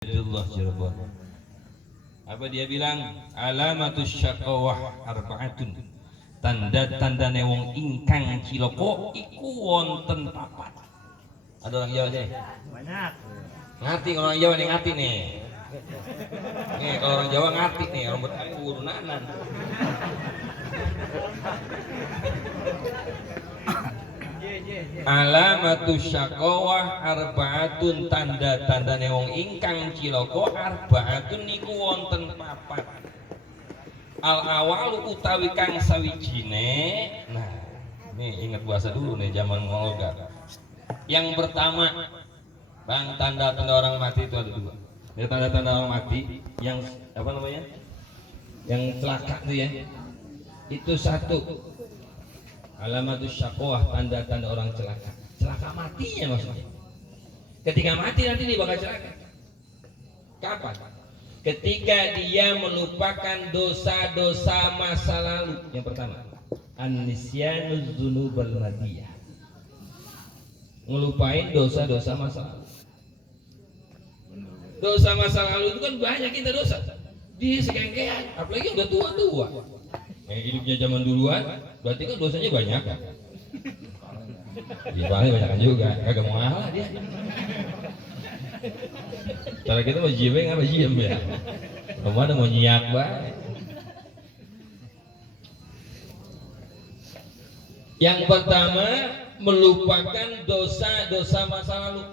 Allah Cirebon. Apa dia bilang? Alamatus syaqawah arba'atun. Tanda-tandane wong ingkang ciloko iku wonten papat. Ada orang Jawa sih? Banyak. Ngerti kalau orang Jawa nih ngerti nih. Nih kalau orang Jawa ngerti nih, orang Betawi urunanan. Alamatus syaqawah arba'atun, tanda-tandane wong ingkang ciloko arba'atun niku wonten papat. Al awalu utawi kang sawijine. Nah, nih ingat bahasa dulu nih zaman ngologa. Yang pertama, Bang, tanda-tanda orang mati itu ada dua. Ya, tanda-tanda orang mati yang apa namanya? Yang celaka tuh ya. Itu satu. Alamatus syaqawah, tanda-tanda orang celaka. Celaka matinya maksudnya. Ketika mati nanti dia bakal celaka. Kapan? Ketika dia melupakan dosa-dosa masa lalu. Yang pertama, an-nisyanuz dzunubal madiyah. Ngelupain dosa-dosa masa lalu. Dosa masa lalu itu kan banyak kita dosa. Di sekengkean, apalagi udah tua-tua. Yang hidupnya zaman duluan, berarti kan dosanya banyak kan? Ya paling banyak juga, kagak mau ngalah dia. Cara kita mau jiweng apa jiem ya? Kemana mau nyiak banget. Yang pertama, melupakan dosa-dosa masa lalu.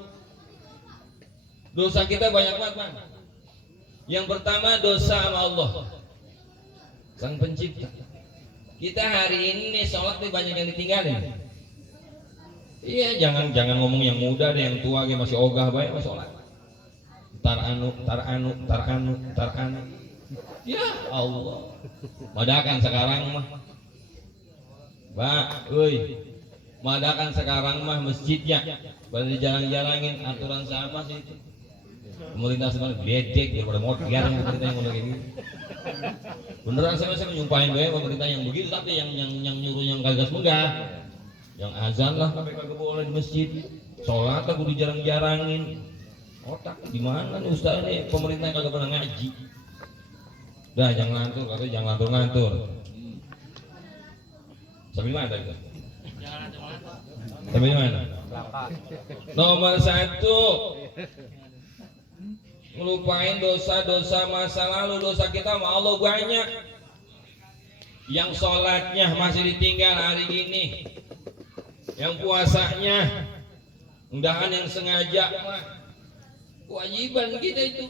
Dosa kita banyak banget, Bang. Yang pertama, dosa sama Allah, Sang Pencipta. Kita hari ini nih sholat nih banyak yang ditinggalin. Iya, jangan ngomong yang muda deh, yang tua masih ogah baik masih sholat. Tar anu. Ya Allah. Madakan sekarang mah. Madakan sekarang mah masjidnya pada dijarang-jarangin aturan sama sih itu. Pemerintah sekarang bedek daripada modern pemerintah yang ngomong kayak gini. Beneran saya menyumpahin gue pemerintah yang begitu, tapi yang nyuruh yang gagas megah. Yang azan lah sampai kagak boleh di masjid. Sholat aku dijarang-jarangin. Otak di mana nih ustaz nih, pemerintah yang kagak pernah ngaji. Dah jangan ngantur, katanya jangan ngantur. Sampai mana tadi? Sampai mana? Nomor satu, ngelupain dosa-dosa masa lalu. Dosa kita sama Allah banyak. Yang sholatnya masih ditinggal hari ini, yang puasanya mudahan yang sengaja mah kewajiban kita itu.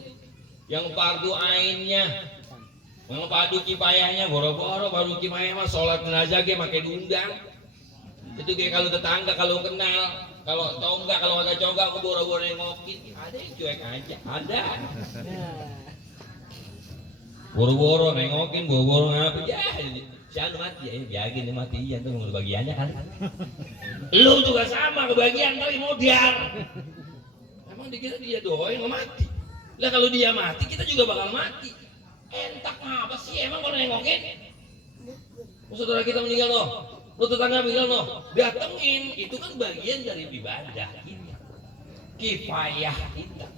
Yang fardu ainnya, yang fardu kifayahnya boro-boro fardu kifayah mah sholat jenazah ge make diundang. Itu kayak kalau tetangga kalau kenal, kalau tonggak kalau agak conggak aku boro-boro nengokin. Ada yang cuek aja, ada. Boro-boro nengokin, boro-boro ngapa ya? Si anu mati ya, biarin dia mati ya, itu ngurus bagiannya kan. Lu juga sama kebagian kali modal. Emang dikira dia doang yang mati. Lah kalau dia mati kita juga bakal mati. Entak apa sih emang kalau nengokin? Saudara kita meninggal loh. Lu tetangga bilang loh, datengin, itu kan bagian dari ibadah kita, kifayah kita.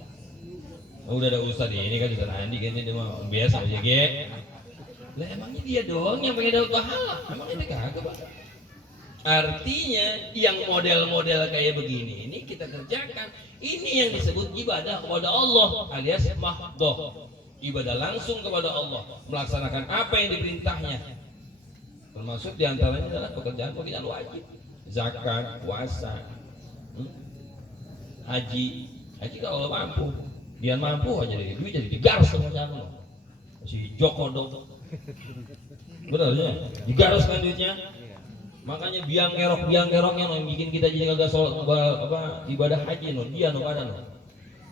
Oh, udah ada ustaz ini kan ustaz Andi kan dia mah biasa aja ge. Lah emangnya dia doang yang pengen dapat pahala? Emangnya dia kagak, Pak? Artinya yang model-model kayak begini ini kita kerjakan. Ini yang disebut ibadah kepada Allah alias mahdhah. Ibadah langsung kepada Allah, melaksanakan apa yang diperintahnya. Termasuk diantaranya adalah pekerjaan wajib, zakat, puasa, haji kalau mampu, dia mampu aja deh, duit jadi digaras sama jangan si Joko dong, benar ya, digaras kan duitnya, makanya biang keroknya yang bikin kita jadi kagak sholat ibadah haji dia pada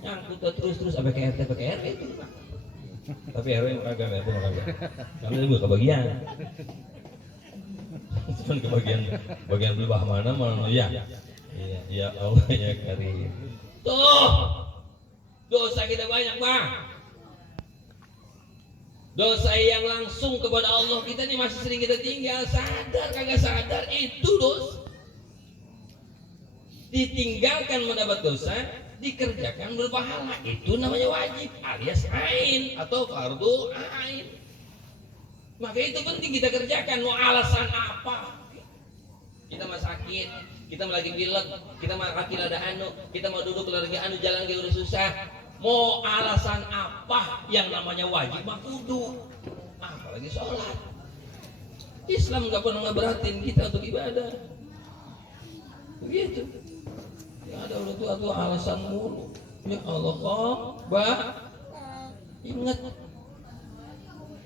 nyangkut terus sampai ke RT itu, tapi RW kagak, karena dia bukan kebagian. Cuman ke bagian belah mana malah ya Allah ya Karim. Tuh dosa kita banyak, Bang. Dosa yang langsung kepada Allah kita nih masih sering kita tinggal, sadar kagak sadar itu dosa. Ditinggalkan mendapat dosa, dikerjakan berpahala. Itu namanya wajib alias ain atau fardu ain. Maka itu penting kita kerjakan. Mau alasan apa? Kita mah sakit, kita mah lagi pilek, kita mah kaki ada anu, kita mau duduk lagi anu jalan kayak udah susah. Mau alasan apa yang namanya wajib mah kudu. Apalagi sholat. Islam nggak pernah ngeberatin kita untuk ibadah. Begitu. Ya ada udah tua alasan mulu. Ya Allah kok, ingat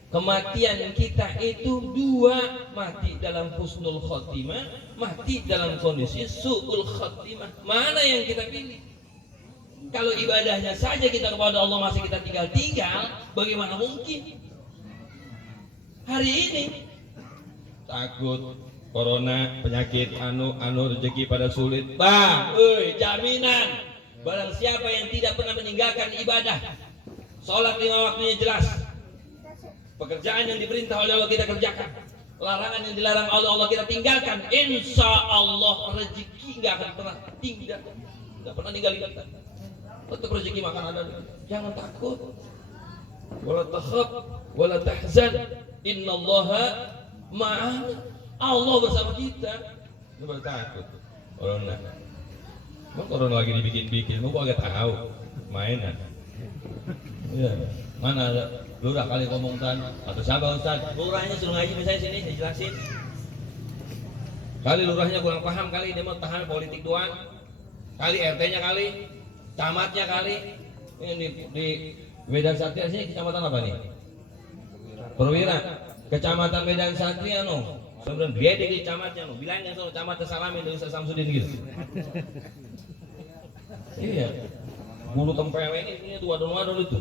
kematian kita itu dua, mati dalam husnul khotimah, mati dalam kondisi su'ul khotimah. Mana yang kita pilih? Kalau ibadahnya saja kita kepada Allah masih kita tinggal, bagaimana mungkin? Hari ini takut corona, penyakit, anu rezeki pada sulit. Bang, jaminan barang siapa yang tidak pernah meninggalkan ibadah, sholat 5 waktunya jelas, pekerjaan yang diperintah oleh Allah kita kerjakan, larangan yang dilarang oleh Allah kita tinggalkan, insya Allah rezeki nggak akan pernah tinggal, nggak pernah ninggalin kita. Tetap rezeki makan ada. Jangan takut. Wala takhaf, wala tahzan. Innallaha ma'ana. Allah bersama kita. Lu baru takut. Corona. Emang corona lagi dibikin-bikin, lu kok agak tahu mainan. Ya, mana ada lurah kali ngomong kan atau siapa Ustaz? Lurahnya suruh ngaji misalnya sini saya jelasin. Kali lurahnya kurang paham kali dia mau tahan politik doang. Kali RT-nya kali, camatnya kali. Ini di Medan Satria sini kecamatan apa nih? Perwira. Kecamatan Medan Satria no. Sebenarnya gede di camatnya no. Bilangnya soal camat salamin dari Ustaz Samsudin gitu. Iya. Bulu tempewe ini tua-tua itu.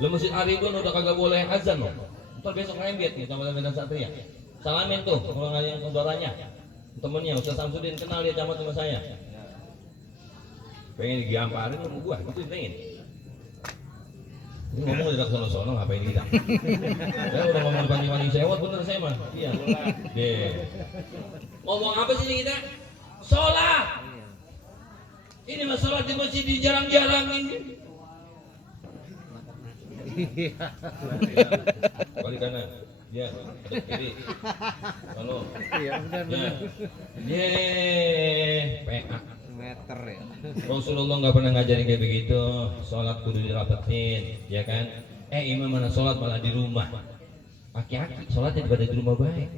Lu masjid Aridun udah kagak boleh azan loh. Ntar besok rembet nih sama Medan Satria. Salamin tuh kalau yang saudaranya, temennya Ustaz Samsudin kenal dia camat sama saya. Pengen digamparin sama gua, gitu pengen. Ini ngomong udah sono-sono ngapain kita? Saya udah ngomong paling sewot bener saya mah. Iya. Deh. Ngomong apa sih kita? Sholat. Ini masalah di masjid dijarang-jarangin. Balik kanan. Ya, kiri. Halo. Iya, benar. PA meter ya. Rasulullah nggak pernah ngajarin kayak begitu. Sholat kudu dirapetin, ya kan? Imam mana sholat malah di rumah. Aki-aki sholatnya di rumah baik.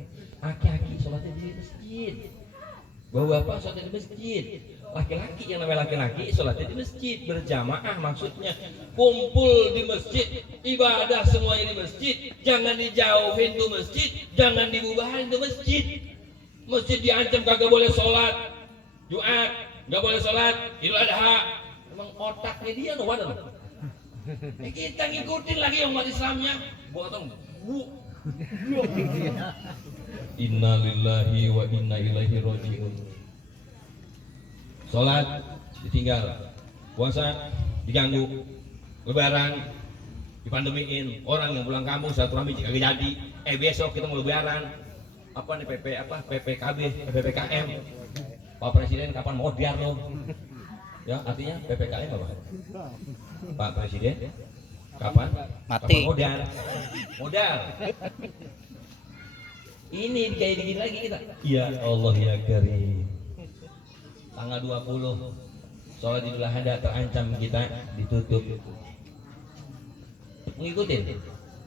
Aki-aki sholatnya di masjid. Bapak sholatnya di masjid. Laki-laki yang namanya laki-laki sholatnya di masjid berjamaah, maksudnya kumpul di masjid, ibadah semuanya di masjid, jangan dijauhin tuh masjid, jangan dibubahin tuh masjid. Masjid diancam kagak boleh sholat Jumat, nggak boleh sholat Idul Adha. Emang otaknya dia no wadah. Kita ngikutin lagi yang umat Islamnya, buatan Inna lillahi wa inna ilaihi rajiun. Sholat ditinggal, puasa diganggu, lebaran dipandemiin, orang yang pulang kampung silaturahmi jika jadi. Besok kita mau lebaran, apa nih PPKB, PPKM. Pak Presiden kapan mau diar lo? Ya artinya PPKM apa? Pak Presiden kapan? Mati. Kapan modal. Ini kayak gini lagi kita. Ya Allah ya Karim. Tanggal 20 sholat Idul Adha terancam kita ditutup.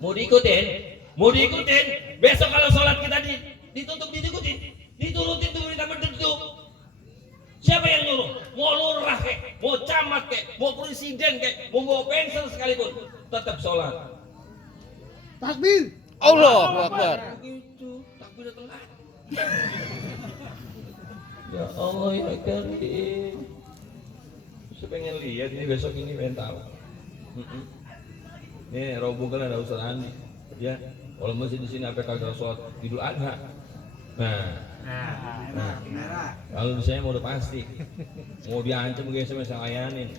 Mau diikutin. Besok kalau sholat kita ditutup diturutin tuh berita bertutup. Siapa yang nyuruh? Mau lurah kek, mau camat kek, mau presiden kek, mau bawa pensil sekalipun, tetap sholat. Takbir. Allahu Akbar. Begitu, takbir telat. Ya Allah ya Karim. Saya pengen lihat ini besok ini pengen tahu. Nih rombong kan ada Ustaz Andi. Ya, kalau masih di sini apa kagak sholat Idul Adha. Nah, kalau saya mau udah pasti mau diancam guys sama saya layanin.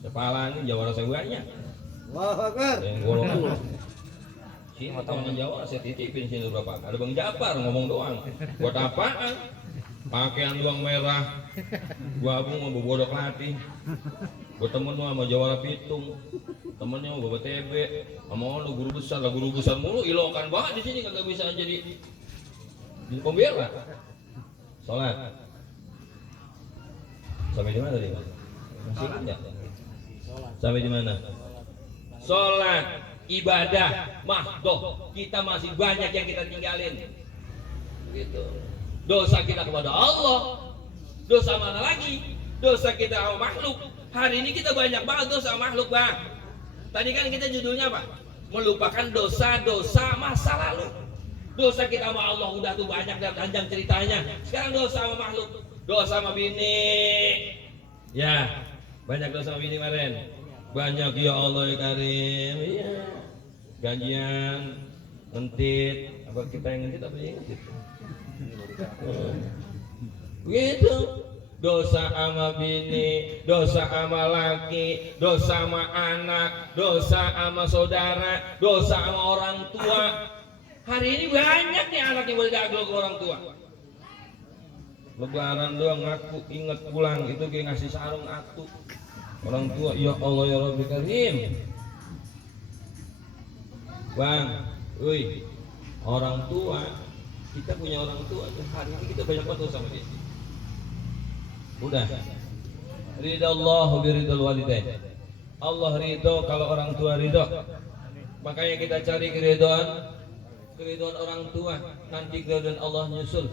Kepala ini Jawa rasa banyak. Allahu Akbar. Yang golongan. Sini teman Jawa saya titipin sini berapa. Ada Bang Japar ngomong doang. Buat apaan? pakaian doang merah, gua abung mau bobodok latih, gua temen mau Jawara Pitung, temennya mau bawa TB, sama lu guru besar mulu, ilokan banget di sini kagak bisa jadi pembela. Sholat sampai di mana tadi? Masih ingat? Sampai di mana? Sholat, ibadah, mahdoh, kita masih banyak yang kita tinggalin. Gitu. Dosa kita kepada Allah, dosa mana lagi? Dosa kita sama makhluk. Hari ini kita banyak banget dosa sama makhluk, Bang. Tadi kan kita judulnya apa? Melupakan dosa-dosa masa lalu. Dosa kita sama Allah udah tuh banyak dan panjang ceritanya. Sekarang dosa sama makhluk, dosa sama bini. Ya, banyak dosa sama bini kemarin. Banyak ya Allah ya Karim. Iya. Gajian, ngentit. Apa kita yang ngentit apa yang ngentit? Begitu. Dosa sama bini, dosa sama laki, dosa sama anak, dosa sama saudara, dosa sama orang tua. Hari ini banyak nih anak yang boleh dagel ke orang tua. Lebaran doang ngaku inget pulang itu kayak ngasih sarung atu. Orang tua, ya Allah ya Rabbi Karim. Bang, woi, orang tua, kita punya orang tua tuh. Hari ini kita banyak banget sama dia. Udah. Ridha Allah biridul walidain. Allah ridho kalau orang tua ridho. Makanya kita cari keridhaan orang tua, nanti keridhaan Allah nyusul.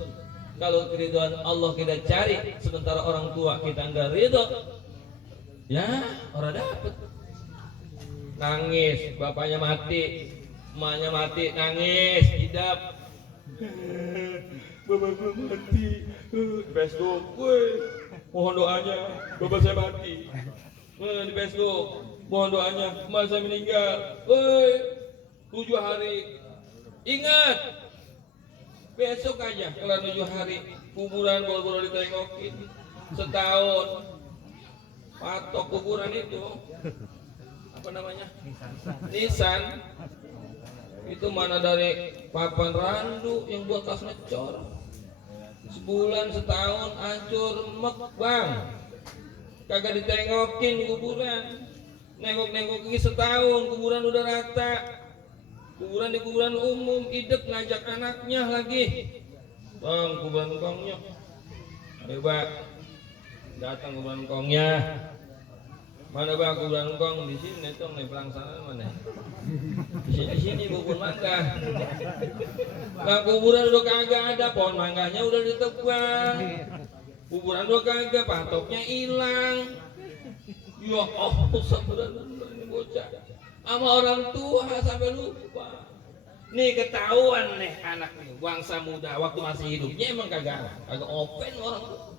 Kalau keridhaan Allah kita cari, sementara orang tua kita enggak ridho, ya orang dapet. Nangis, bapaknya mati, emaknya mati, nangis, hidup. Bapak gue mati, Facebook, gue mohon doanya, bapak saya mati. Di Facebook, mohon doanya, emak saya meninggal. 7 hari. Ingat, besok aja kelar 7 hari kuburan baru ditengokin setahun. Patok kuburan itu apa namanya? Nisan. Itu mana dari papan randu yang buat tas ngecor. Sebulan setahun hancur mek, Bang. Kagak ditengokin kuburan. Nengok-nengok lagi setahun kuburan udah rata. Kuburan di kuburan umum, hidup ngajak anaknya lagi. Bang, kuburan kongnya. Ayo Bang, datang kuburan kongnya. Mana Bang kuburan kong? Di sini tuh nih pelaksanaan mana? Di sini bubur mangga. Nah, kuburan udah kagak ada, pohon mangganya udah ditebang. Kuburan udah kagak, patoknya hilang. Ya Allah, sebenarnya ini bocah. Sama orang tua sampai lupa. Nih ketahuan nih anak nih bangsa muda waktu masih hidupnya emang kagak open orang tua.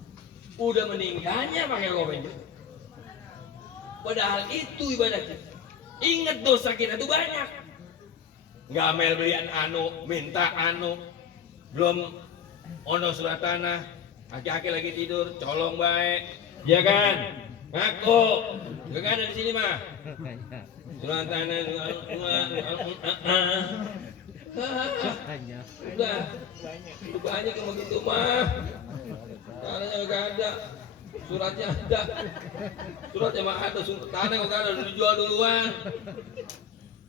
Udah meninggalnya pakai open juga. Padahal itu ibadahnya. Ingat dosa kita tuh banyak. Ngamel belian anu, minta anu, belum ono surat tanah, aki-aki lagi tidur, colong baik, ya kan? Ngaku, gak ada di sini mah. Surat tanah, udah, itu banyak yang begitu mah. Tanahnya gak ada, suratnya ada, suratnya mah ada, tanah gak ada, dijual duluan.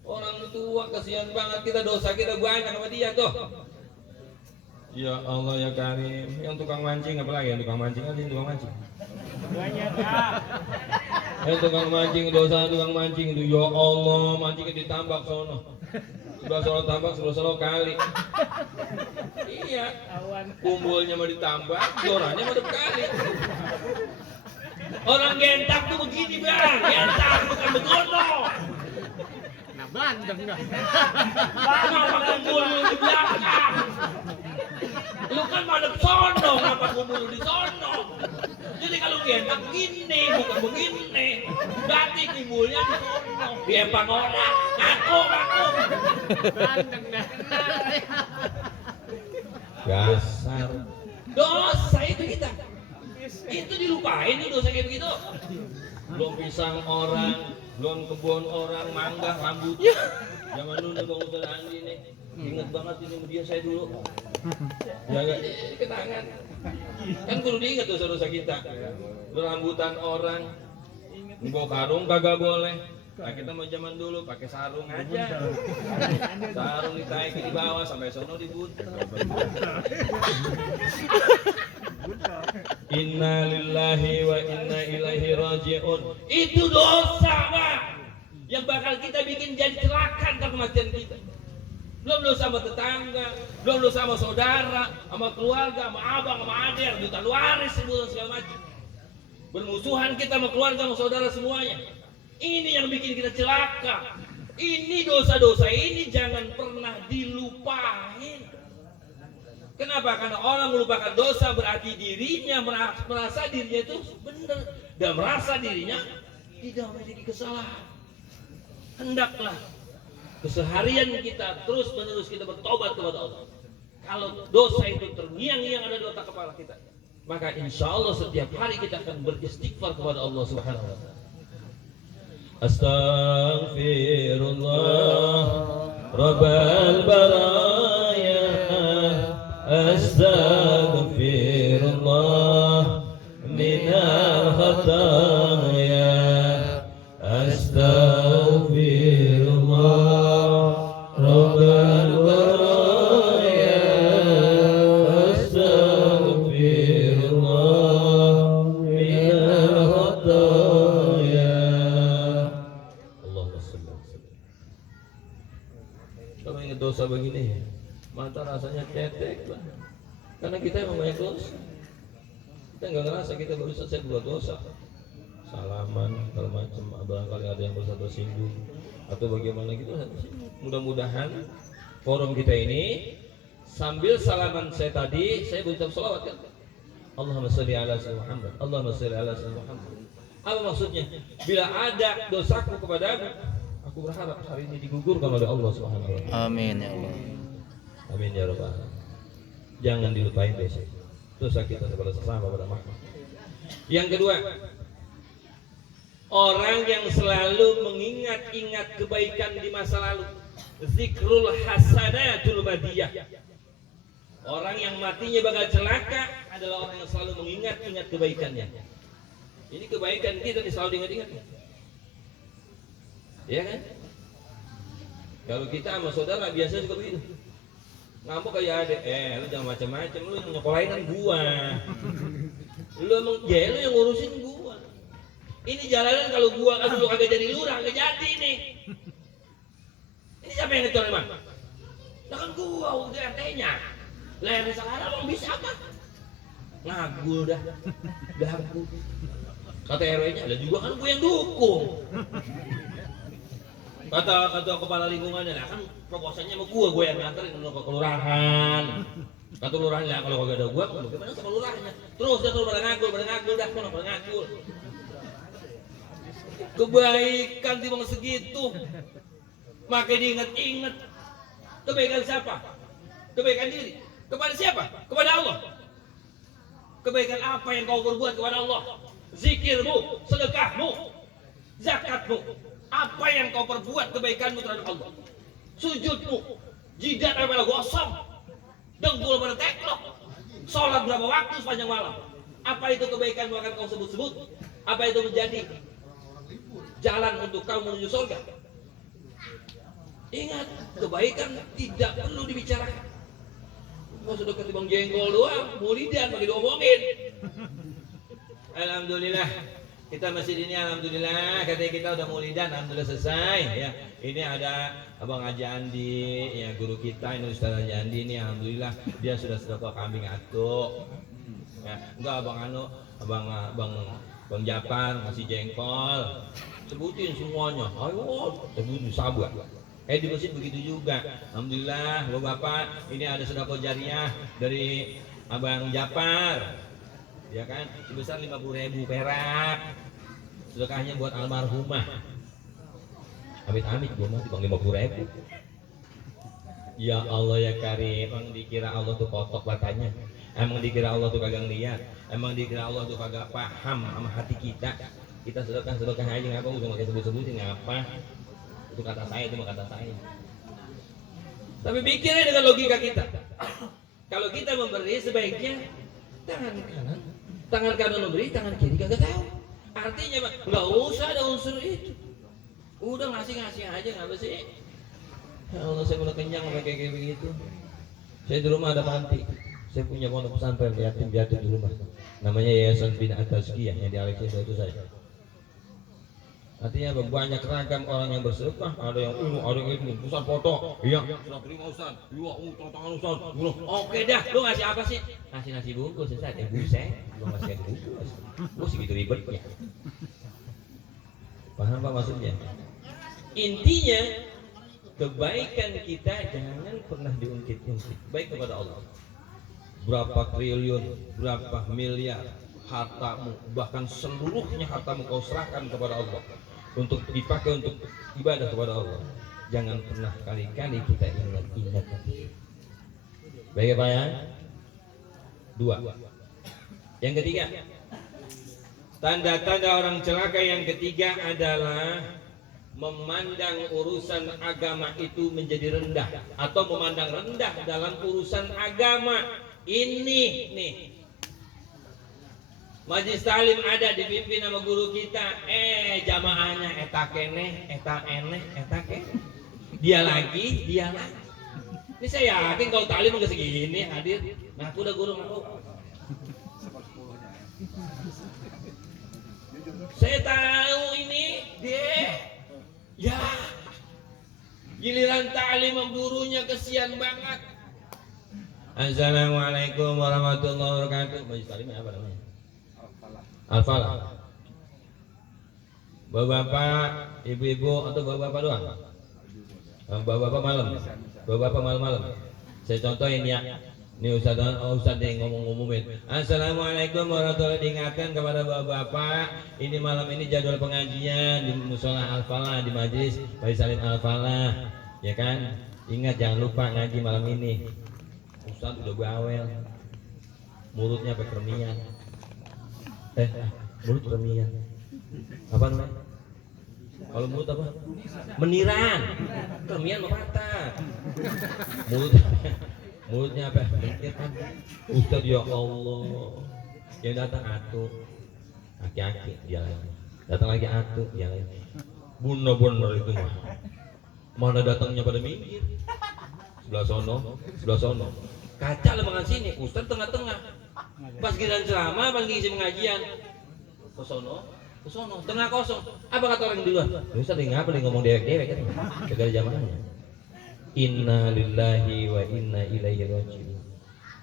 Orang tua kasihan banget, kita dosa kita banyak sama dia tuh. Ya Allah ya Karim, yang tukang mancing apa lagi? Yang tukang mancing ada yang tukang mancing. Banyak ya. Yang tukang mancing dosa tukang mancing itu ya Allah mancingnya ditambak sono. Sudah sono tambak sudah sono kali. Iya. Kumpulnya mau ditambak, joranya mau dikali. Orang gentak tuh begini Bang, gentak bukan begono. Bandeng dah. Kenapa kumpul di belakang? Lu kan madep sono, kenapa kumpul di sono? Jadi kalau gentak begini, bukan begini. Berarti kumpulnya di sono. Biempang orang, ngaku. Bandeng dah. Dasar. Dosa itu kita. Itu dilupain itu dosa kayak begitu. Belum pisang orang, belum kebun orang, mangga, rambut. Zaman dulu Bang Ustaz Andi nih, Ingat banget ini dia saya dulu. Jaga ini kenangan. Kan perlu diingat dosa-dosa kita. Berambutan orang, bawa karung kagak boleh. Nah kita mau zaman dulu pakai sarung aja. Sarung ditaikin di bawah sampai sono dibut. Inna lillahi wa inna ilaihi raji'un. Itu dosa, Pak, yang bakal kita bikin jadi celaka ntar kematian kita. Belum dosa sama tetangga, belum dosa sama saudara, sama keluarga, sama abang, sama adik, rebutan waris, rebutan segala macam. Bermusuhan kita sama keluarga, sama saudara semuanya. Ini yang bikin kita celaka. Ini dosa-dosa ini jangan pernah dilupain. Kenapa? Karena orang melupakan dosa berarti dirinya merasa dirinya itu benar dan merasa dirinya tidak memiliki kesalahan. Hendaklah keseharian kita terus-menerus kita bertobat kepada Allah. Kalau dosa itu terngiang-ngiang ada di otak kepala kita, maka insya Allah setiap hari kita akan beristighfar kepada Allah Subhanahu wa Ta'ala. Astaghfirullah Rabbal baraya, astaghfirullah minal khataya, astaghfirullah Rabbal baraya, astaghfirullah minal khataya. Allahumma shalli ala sayyidina. Kalau ingat dosa begini, mata rasanya cetek, Pak. Karena kita emang banyak dosa. Kita nggak ngerasa kita baru selesai buat dosa. Salaman, segala macam, barangkali ada yang bersatu singgung atau bagaimana gitu. Mudah-mudahan forum kita ini sambil salaman saya tadi, saya berucap salawat kan. Allahumma sholli ala sayyidina Muhammad. Allahumma sholli ala sayyidina Muhammad. Apa maksudnya? Bila ada dosaku kepadamu, aku berharap hari ini digugurkan oleh Allah Subhanahu wa Ta'ala. Amin ya Allah. Amin ya rabbal alamin. Jangan dilupain dosa. Dosa kita kepada sesama pada makhluk. Yang kedua, orang yang selalu mengingat-ingat kebaikan di masa lalu. Zikrul hasanatul madiyah. Orang yang matinya bakal celaka adalah orang yang selalu mengingat-ingat kebaikannya. Ini kebaikan kita selalu diingat-ingat. Ya kan? Kalau kita sama saudara biasa juga begitu. Ngamuk kayak adek, lu jangan macam-macam, lu yang nyekolahin kan gua. Lu emang, ya lu yang ngurusin gua. Ini jalanan kalau gua kan dulu kagak jadi lurah, kagak jadi nih. Ini siapa yang ngecor emang? Nah kan gua udah RT-nya. Lah yang sekarang mau bisa apa? Ngagul dah. Aku. Kata RW-nya, lah juga kan gua yang dukung. Kata kepala lingkungannya, lah kan proposalnya sama gua yang nganterin ke kelurahan. Kata kelurahan, lah kalau kagak ada gua, bagaimana sama kelurahannya? Terus pada ngagul dah, pada ngagul. Kebaikan timbang segitu, makanya diingat-ingat. Kebaikan siapa? Kebaikan diri. Kepada siapa? Kepada Allah. Kebaikan apa yang kau berbuat kepada Allah? Zikirmu, sedekahmu, zakatmu. Apa yang kau perbuat kebaikanmu terhadap Allah? Sujudmu, jidat pada gosong, dengkul pada teklok, sholat berapa waktu sepanjang malam. Apa itu kebaikanmu akan kau sebut-sebut? Apa itu menjadi jalan untuk kau menuju surga? Ingat, kebaikan tidak perlu dibicarakan. Mau sudah ketimbang jengkol doang, mulidan bagi diomongin. Alhamdulillah, kita masjid ini alhamdulillah, katanya kita udah mulidan, alhamdulillah selesai ya. Ini ada Abang Haji Andi, ya guru kita ini Ustaz Haji Andi ini alhamdulillah dia sudah sedekah kambing atuk. Ya, enggak Bang Japan ngasih jengkol. Sebutin semuanya. Ayo, sebutin sabar. Di masjid begitu juga. Alhamdulillah, Bapak, ini ada sedekah jariah dari Abang Japar. Ya kan? Sebesar 50.000 perak. Sedekahnya buat almarhumah. Amit-amit gua mau dibang 50.000. Ya Allah ya Karim, emang dikira Allah tuh kotok matanya. Emang dikira Allah tuh kagak lihat. Emang dikira Allah tuh kagak paham sama hati kita. Kita sedekah aja ngapa udah pakai sebut-sebutin ngapa? Itu kata saya, itu mah kata saya. Tapi pikirnya dengan logika kita. Kalau kita memberi sebaiknya tangan kanan memberi, tangan kiri kagak tahu. Artinya Pak, nggak usah ada unsur itu. Udah ngasih aja, nggak sih? Ya Allah, saya mulai kenyang sama kayak begitu. Saya di rumah ada panti. Saya punya pondok pesantren yatim piatu di rumah. Namanya Yayasan Binaan Tazkiyah yang di Alexis itu saya. Artinya banyak ragam orang yang bersedekah, ada yang ada yang itu, Ustaz foto, iya, Ustaz terima Ustaz, iya, tangan Ustaz, oke dah, lu ngasih apa sih? Ngasih nasi bungkus Ustaz, buset, lu ngasih nasi bungkus, segitu ribetnya. Paham Pak maksudnya? Intinya kebaikan kita jangan pernah diungkit-ungkit, baik kepada Allah. Berapa triliun, berapa miliar hartamu, bahkan seluruhnya hartamu kau serahkan kepada Allah untuk dipakai untuk ibadah kepada Allah. Jangan pernah kali-kali kita ingat-ingat. Baik Pak ya? 2. Yang ketiga, tanda-tanda orang celaka yang ketiga adalah memandang urusan agama itu menjadi rendah atau memandang rendah dalam urusan agama. Ini nih Majlis Talim ada dipimpin sama guru kita, jamaahnya eta kene, eta eneh, eta kene. Dia lagi. Ini saya yakin kalau talim udah segini hadir. Nah, aku udah guru ngaku. Saya tahu ini dia. Ya. Giliran talim sama gurunya kesian banget. Assalamualaikum warahmatullahi wabarakatuh. Majlis Talim apa namanya? Al-Falah. Bapak-bapak, ibu-ibu atau bapak-bapak doang? Bapak-bapak malam. Saya contohin ya. Ini Ustaz yang ngomong-ngomongin. Assalamualaikum warahmatullahi wabarakatuh. Diingatkan kepada bapak-bapak, ini malam ini jadwal pengajian di Musola Al-Falah, di Majlis Salim Al-Falah. Ya kan? Ingat jangan lupa ngaji malam ini. Ustaz udah bawel. Mulutnya sampai kermian. Mulut kermian. Apa namanya? Kalau mulut apa? Meniran. Kermian mau patah. Mulutnya apa? Meniran. Ustaz ya Allah. Yang datang atuh. Aki-aki dia lagi. Datang lagi atuh dia lagi. Bener-bener itu mah. Mana datangnya pada minggir. Sebelah sono. Kaca lemangan sini. Ustaz tengah-tengah. Pas giliran ceramah, pas ngisi pengajian, ke sono, tengah kosong. Apa kata orang di luar? Ustaz ngapa dia ngomong dewek-dewek kan? Segala zamannya. Inna lillahi wa inna ilaihi raji'un.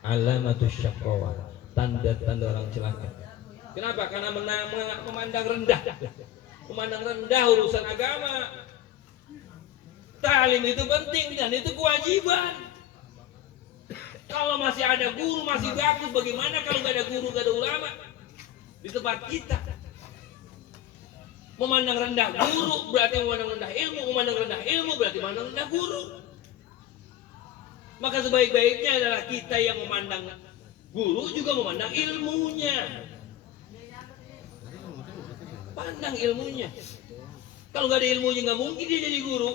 Alamatus syaqwa, tanda-tanda orang celaka. Kenapa? Karena memandang rendah urusan agama. Talim itu penting dan itu kewajiban. Kalau masih ada guru masih bagus, bagaimana kalau nggak ada guru, nggak ada ulama di tempat kita? Memandang rendah guru berarti memandang rendah ilmu berarti memandang rendah guru. Maka sebaik-baiknya adalah kita yang memandang guru juga memandang ilmunya. Pandang ilmunya. Kalau nggak ada ilmunya nggak mungkin dia jadi guru.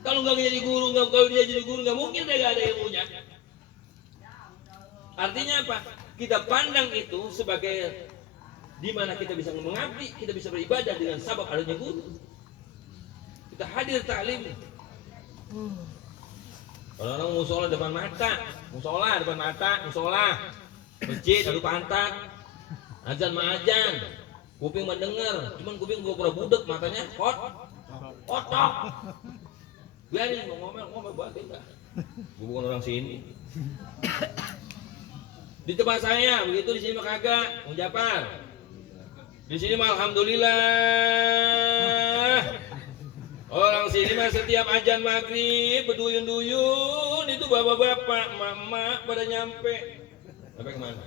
Kalau nggak jadi guru, kalau dia jadi guru nggak mungkin dia nggak ada ilmunya. Artinya apa? Kita pandang itu sebagai di mana kita bisa mengabdi, kita bisa beribadah dengan sabab adanya guru. Kita hadir taklim. Kalau orang musola depan mata, masjid lalu pantat, azan ma'azan, kuping mendengar, cuman kuping gua pura budek, matanya kotok. Biarin ngomel banget enggak. Gua bukan orang sini. Di tempat saya begitu, di sini mah kagak, Bung Japar. Di sini mah alhamdulillah. Orang sini mah setiap azan maghrib berduyun-duyun itu bapak-bapak, mama pada nyampe. Sampai kemana?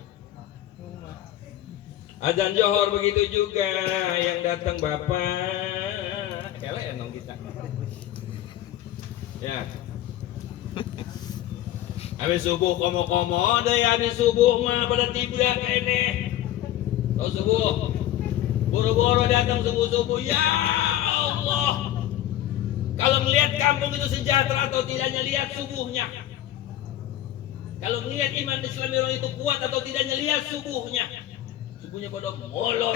Azan Johor begitu juga yang datang bapak. Kelek enong kita. Ya. Habis subuh komo-komo deh, habis subuh mah pada tiba kene. Tahu subuh. Boro-boro datang subuh-subuh. Ya Allah. Kalau melihat kampung itu sejahtera atau tidaknya lihat subuhnya. Kalau melihat iman Islam orang itu kuat atau tidaknya lihat subuhnya. Subuhnya pada molor.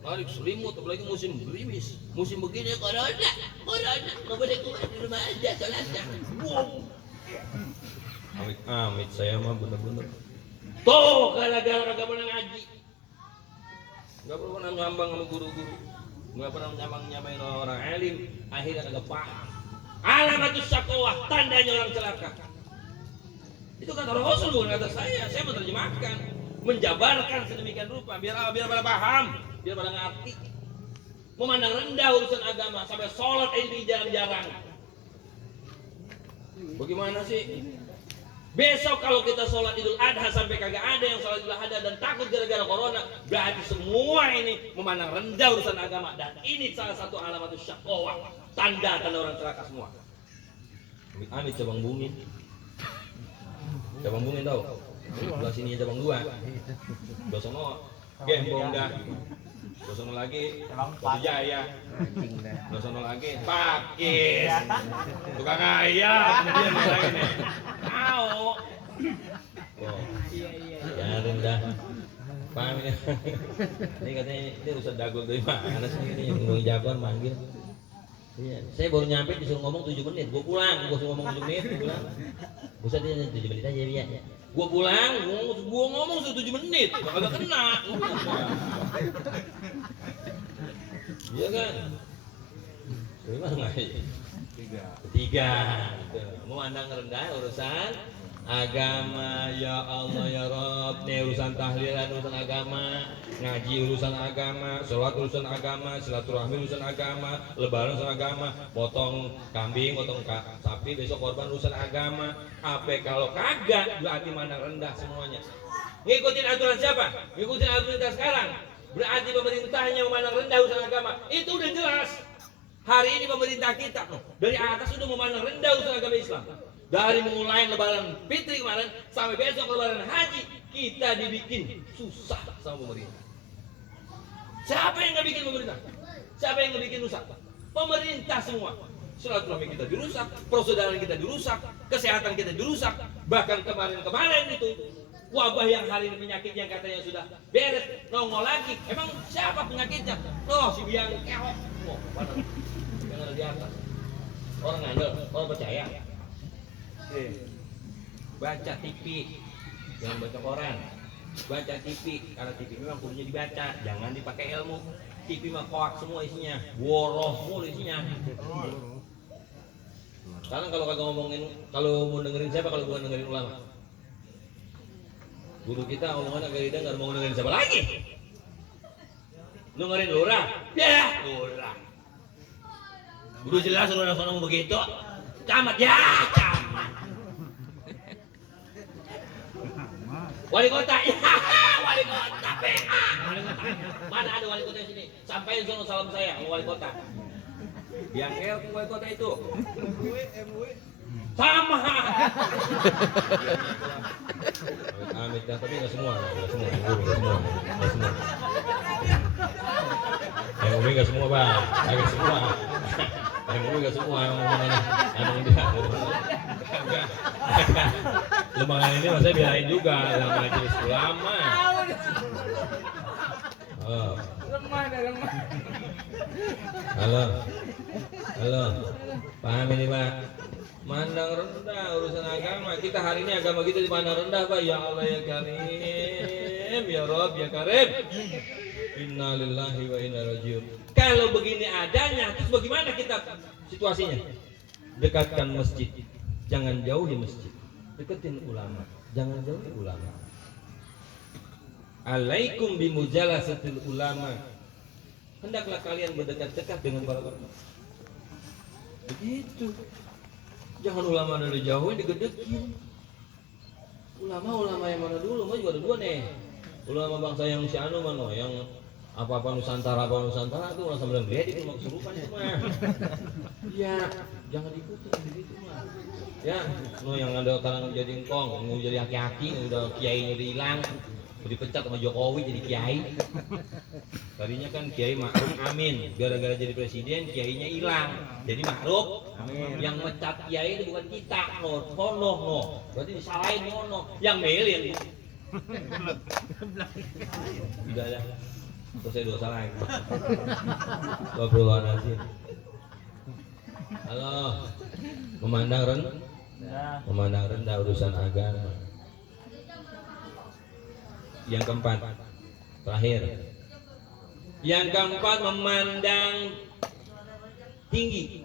Tarik selimut, apalagi musim gerimis. Musim begini corona. Nggak boleh keluar di rumah aja sholatnya. Wow. Amit saya mah bener-bener. Tuh gara-gara kagak pernah ngaji. Nggak pernah nyambang sama guru-guru. Nggak pernah nyambang-nyambain orang alim. Akhirnya kagak paham. Alamatus syaqawah, tandanya orang celaka. Itu kata Rasul, bukan kata saya menerjemahkan, menjabarkan sedemikian rupa biar pada paham, biar pada ngerti. Memandang rendah urusan agama sampai sholat ini jarang-jarang. Bagaimana sih? Besok kalau kita sholat Idul Adha sampai kagak ada yang sholat Idul Adha dan takut gara-gara corona, berarti semua ini memandang rendah urusan agama dan ini salah satu alamatus syaqawah, tanda-tanda orang celaka semua. Amit cabang bumi. Cabang bumi tau? Sebelah sini cabang 2. Belah sono Gembong dah. Belah sono lagi Batu Jaya. Belah sono lagi Pakis. Tukang ayam. Kemudian yang lain nih. Tahu. Jangan dah. Paham ini? Ini katanya ini urusan dago dari mana sih ini yang ngomong jagoan manggil. Iya, saya baru nyampe disuruh ngomong 7 menit, gua pulang, gua suruh ngomong 7 menit, gua pulang. Bisa dia 7 menit aja ya. Gua pulang, gua ngomong 7 menit, kagak kena. Iya kan? Gimana ya? Ketiga. Memandang rendah urusan agama, ya Allah ya Rabb. Nih urusan tahlilan urusan agama, ngaji urusan agama, sholat urusan agama, silaturahmi urusan agama, lebaran urusan agama, potong kambing, potong sapi besok korban urusan agama. Apa kalau kagak berarti mana rendah semuanya. Ngikutin aturan siapa? Ngikutin aturan kita sekarang. Berarti pemerintahnya memandang rendah urusan agama. Itu udah jelas. Hari ini pemerintah kita dari atas sudah memandang rendah urusan agama Islam. Dari mulai lebaran fitri kemarin sampai besok lebaran haji kita dibikin susah sama pemerintah. Siapa yang nggak bikin pemerintah? Siapa yang nggak bikin rusak? Pemerintah semua. Silaturahmi kita dirusak, persaudaraan kita dirusak, kesehatan kita dirusak. Bahkan kemarin itu wabah yang hari ini penyakit yang katanya sudah beres nongol lagi. Emang siapa penyakitnya? Oh si biang keok. Oh, yang ada di atas. Orang ngandel, orang percaya. Baca TV, jangan baca koran. Baca TV, karena TV memang kudunya dibaca, jangan dipakai ilmu. TV mah koak semua isinya, woroh mulu isinya. Sekarang kalau kagak ngomongin, kalau mau dengerin siapa kalau bukan dengerin ulama? Guru kita omongan agak lidah nggak mau dengerin siapa lagi? Dengerin lurah, ya lurah. Udah jelas lurah ngomong begitu, camat ya camat. Wali kota, ya wali kota, wali kota. Mana ada wali kota di sini? Sampaikan sono salam saya sama wali kota. Yang wali kota itu. Sama. Amit dah, tapi nggak semua, nggak semua. Yang umi nggak semua bang, agak semua. Yang umi nggak semua, emang dia. Lembangan ini saya biarin juga dalam majelis ulama. Oh. Lemah. Halo. Paham ini Pak? Mandang rendah urusan agama. Kita hari ini agama kita dipandang rendah Pak. Ya Allah ya Karim, ya Rabb ya Karim. Inna lillahi wa inna rajiun. Kalau begini adanya, terus bagaimana kita situasinya? Dekatkan masjid, jangan jauhi masjid. Deketin ulama, jangan jauhi ulama. Alaikum bimujalasatil ulama. Hendaklah kalian berdekat-dekat dengan para ulama. Begitu. Jangan ulama dari jauh digedekin. Ulama yang mana dulu? Mah juga ada 2 nih. Ulama bangsa yang si anu mana? Yang apa Nusantara itu orang sambil gede itu mau kesurupan itu mah. Iya, jangan ikutin begitu mah. Ya, yang ada orang jadi engkong, mau jadi aki-aki, udah kiainya udah hilang, dipecat sama Jokowi jadi kiai. Tadinya kan Kiai Ma'ruf Amin, gara-gara jadi presiden kiainya hilang. Jadi Ma'ruf Amin. Yang mecat kiai itu bukan kita, no. Berarti disalahin no. Yang melin. Tidak ya. Terus saya dosa lagi. Astagfirullahaladzim. Halo. Memandang rendah urusan agama. Yang keempat, terakhir. Yang keempat, memandang tinggi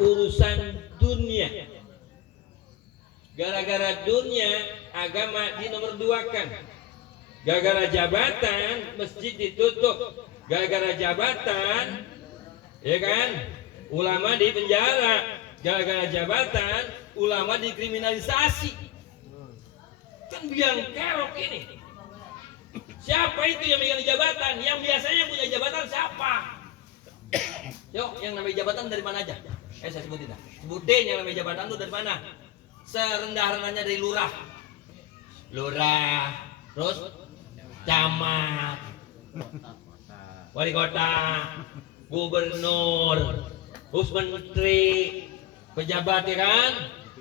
urusan dunia. Gara-gara dunia, agama dinomorduakan. Gara-gara jabatan, masjid ditutup. Gara-gara jabatan, ya kan, ulama di penjara. Gara-gara jabatan, ulama dikriminalisasi. Kan biang kerok ini. Siapa itu yang megang jabatan? Yang biasanya punya jabatan siapa? Yuk, yang namanya jabatan dari mana aja? Saya sebutin dah. Sebutin yang namanya jabatan itu dari mana? Serendah-rendahnya dari lurah. Terus camat, wali kota, gubernur, terus menteri, pejabat ya kan,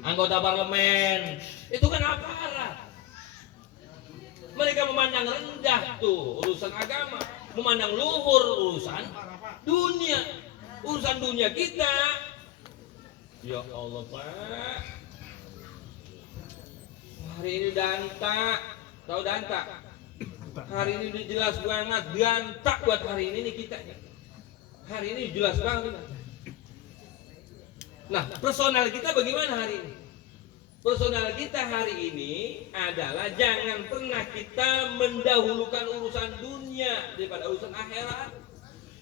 anggota parlemen. Itu kan aparat. Mereka memandang rendah tuh urusan agama, memandang luhur urusan dunia. Urusan dunia kita, ya Allah Pak. Hari ini Danta, tahu Danta? Hari ini udah jelas banget, Danta buat hari ini nih kita. Hari ini jelas banget. Nah, personal kita bagaimana hari ini? Personal kita hari ini adalah jangan pernah kita mendahulukan urusan dunia daripada urusan akhirat.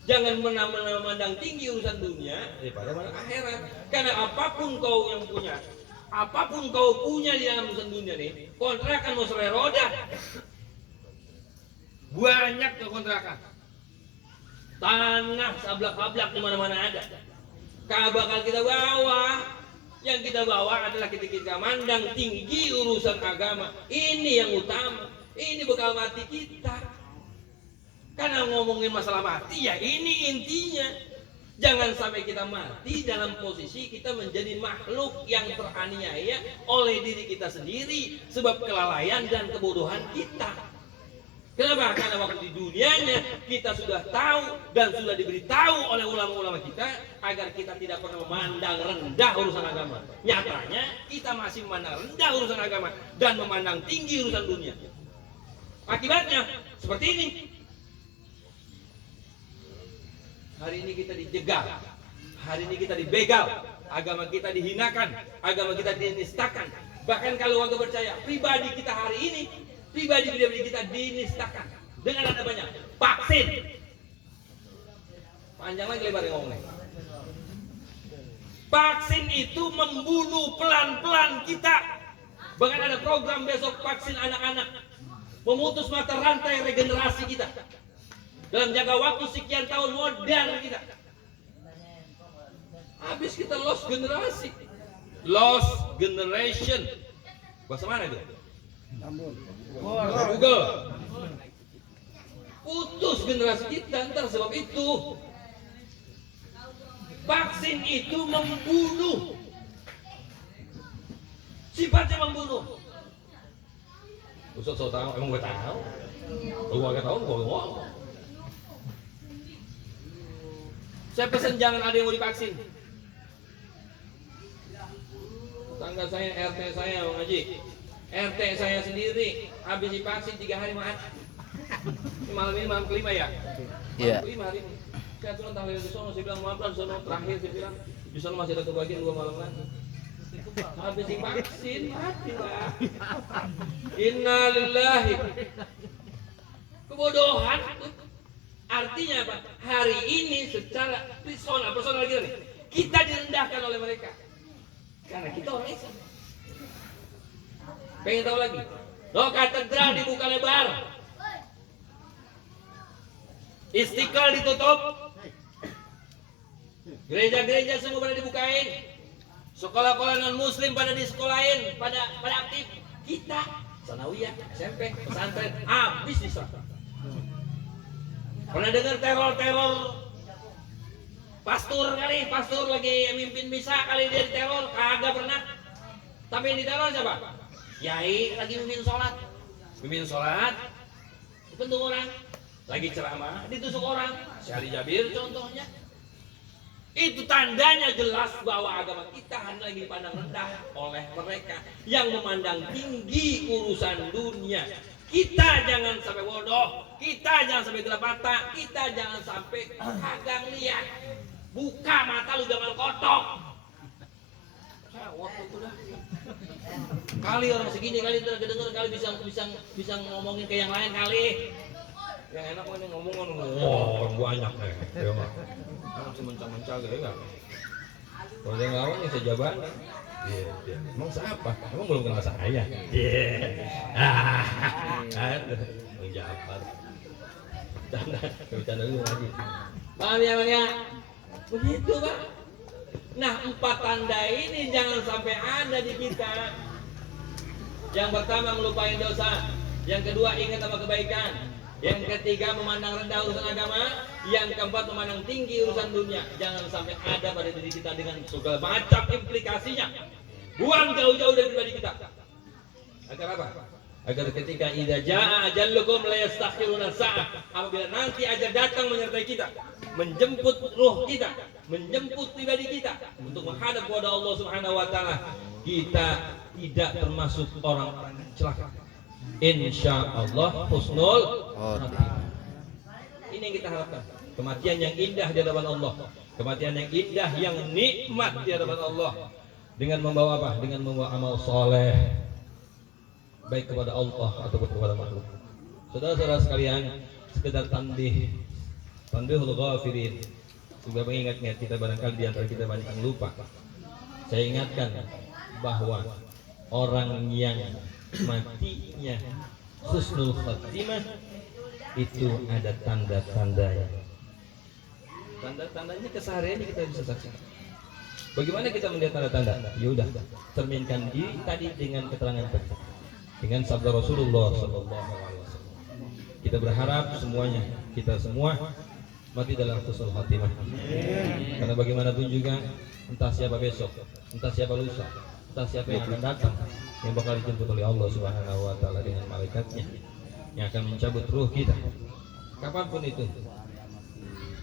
Jangan pernah memandang tinggi urusan dunia daripada akhirat. Karena apapun kau yang punya, apapun kau punya di dalam urusan dunia nih, kontrakan mau sampai roda, banyak ke kontrakan, tanah sablak-sablak di mana-mana ada. Bakal kita bawa. Yang kita bawa adalah kita mandang tinggi urusan agama. Ini yang utama. Ini bekal mati kita. Karena ngomongin masalah mati ya ini intinya. Jangan sampai kita mati dalam posisi kita menjadi makhluk yang teraniaya oleh diri kita sendiri sebab kelalaian dan kebodohan kita. Kenapa? Karena waktu di dunianya kita sudah tahu dan sudah diberitahu oleh ulama-ulama kita agar kita tidak pernah memandang rendah urusan agama. Nyatanya kita masih memandang rendah urusan agama dan memandang tinggi urusan dunia. Akibatnya seperti ini. Hari ini kita dijegal, hari ini kita dibegal, agama kita dihinakan, agama kita dinistakan. Bahkan kalau warga percaya, pribadi kita hari ini, pribadi kita dinistakan dengan ada banyak vaksin. Panjang lagi lebar ngomongnya. Vaksin itu membunuh pelan-pelan kita. Bahkan ada program besok vaksin anak-anak, memutus mata rantai regenerasi kita. Dalam jangka waktu sekian tahun modern kita. Habis kita lost generasi. Lost generation. Bahasa mana itu? Google. Putus generasi kita ntar sebab itu. Vaksin itu membunuh. Sifatnya membunuh. Ustaz so tahu, emang gue tahu. Gue gak tahu, gue ngomong. Saya pesan jangan ada yang mau divaksin. Tangga saya, RT saya, Bang Haji. RT saya sendiri habis divaksin 3 hari mati. Malam ini malam kelima ya? Malam kelima hari ini. Saya turun tahlil di sono, saya bilang maaf sono terakhir saya bilang di sono masih ada kebagian 2 malam lagi. Habis divaksin mati lah. Innalillahi. Kebodohan. Artinya apa? Hari ini secara personal kita nih, kita direndahkan oleh mereka. Karena kita orang Islam. Pengen tahu lagi? Loh, katedral dibuka lebar, Istiqlal ditutup, gereja-gereja semua pada dibukain, sekolah-sekolah non muslim pada disekolahin, pada aktif. Kita sanawiyah, SMP, pesantren habis diserang. Pernah dengar teror pastor kali, pastor lagi mimpin misa kali dia diteror? Kagak pernah. Tapi yang diteror siapa? Yai lagi mimpin sholat, bentuk orang, lagi ceramah ditusuk orang. Si Ali Jabir contohnya. Itu tandanya jelas bahwa agama kita hanya lagi dipandang rendah oleh mereka yang memandang tinggi urusan dunia. Kita jangan sampai bodoh, kita jangan sampai gelap mata, kita jangan sampai kagak lihat. Buka mata lu, jangan kotok. Waktu itu dah. Kali orang segini kali terdengar kali bisa ngomongin ke yang lain kali. Yang enak ini ngomong orang banyak nih. Ya mah. Masih mencang-mencang ya. Kalau dia ngelawan ya sejabat. Iya. Emang siapa? Emang belum kenal saya. Menjabat. Bercanda dulu lagi. Paham ya Bang ya? Begitu Pak. Nah 4 tanda ini jangan sampai ada di kita. Yang pertama melupain dosa. Yang kedua ingat sama kebaikan. Yang ketiga memandang rendah urusan agama. Yang keempat memandang tinggi urusan dunia. Jangan sampai ada pada diri kita dengan segala macam implikasinya. Buang jauh-jauh dari pribadi kita. Agar apa? Agar ketika idza jaa ajallukum la yastakhiruna sa'ah, apabila nanti ajal datang menyertai kita, menjemput ruh kita, menjemput pribadi kita untuk menghadap kepada Allah Subhanahu wa taala, kita tidak termasuk orang-orang celaka. Insyaallah husnul khatimah. Ini yang kita harapkan. Kematian yang indah di hadapan Allah. Kematian yang indah, yang nikmat di hadapan Allah. Dengan membawa apa? Dengan membawa amal soleh, baik kepada Allah ataupun kepada makhluk. Saudara-saudara sekalian, sekedar tanbihul ghafirin, juga mengingat-ingat kita, barangkali di antara kita banyak yang lupa. Saya ingatkan bahwa orang yang matinya husnul khatimah itu ada tanda-tandanya. Tanda-tandanya kesehariannya kita bisa saksikan. Bagaimana kita melihat tanda-tanda? Ya udah, cerminkan diri tadi dengan keterangan tadi, dengan sabda Rasulullah SAW. Kita berharap semuanya, kita semua mati dalam husnul khatimah. Karena bagaimanapun juga, entah siapa besok, entah siapa lusa, entah siapa yang akan datang, yang bakal dijemput oleh Allah Subhanahu wa taala dengan malaikatnya yang akan mencabut ruh kita. Kapanpun itu,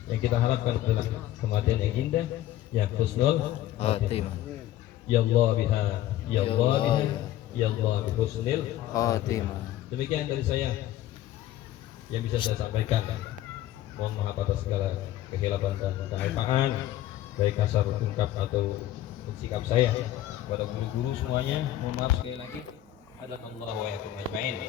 yang kita harapkan adalah kematian yang indah, yang husnul khatimah. Ya Allah biha, ya Allah biha, ya Allah bi husnil khatimah. Demikian dari saya yang bisa saya sampaikan. Mohon maaf atas segala kehilapan dan kehaipaan, baik kasar ungkap atau sikap saya kepada guru-guru semuanya. Mohon maaf sekali lagi. Hadanallahu wa iyyakum ajmain.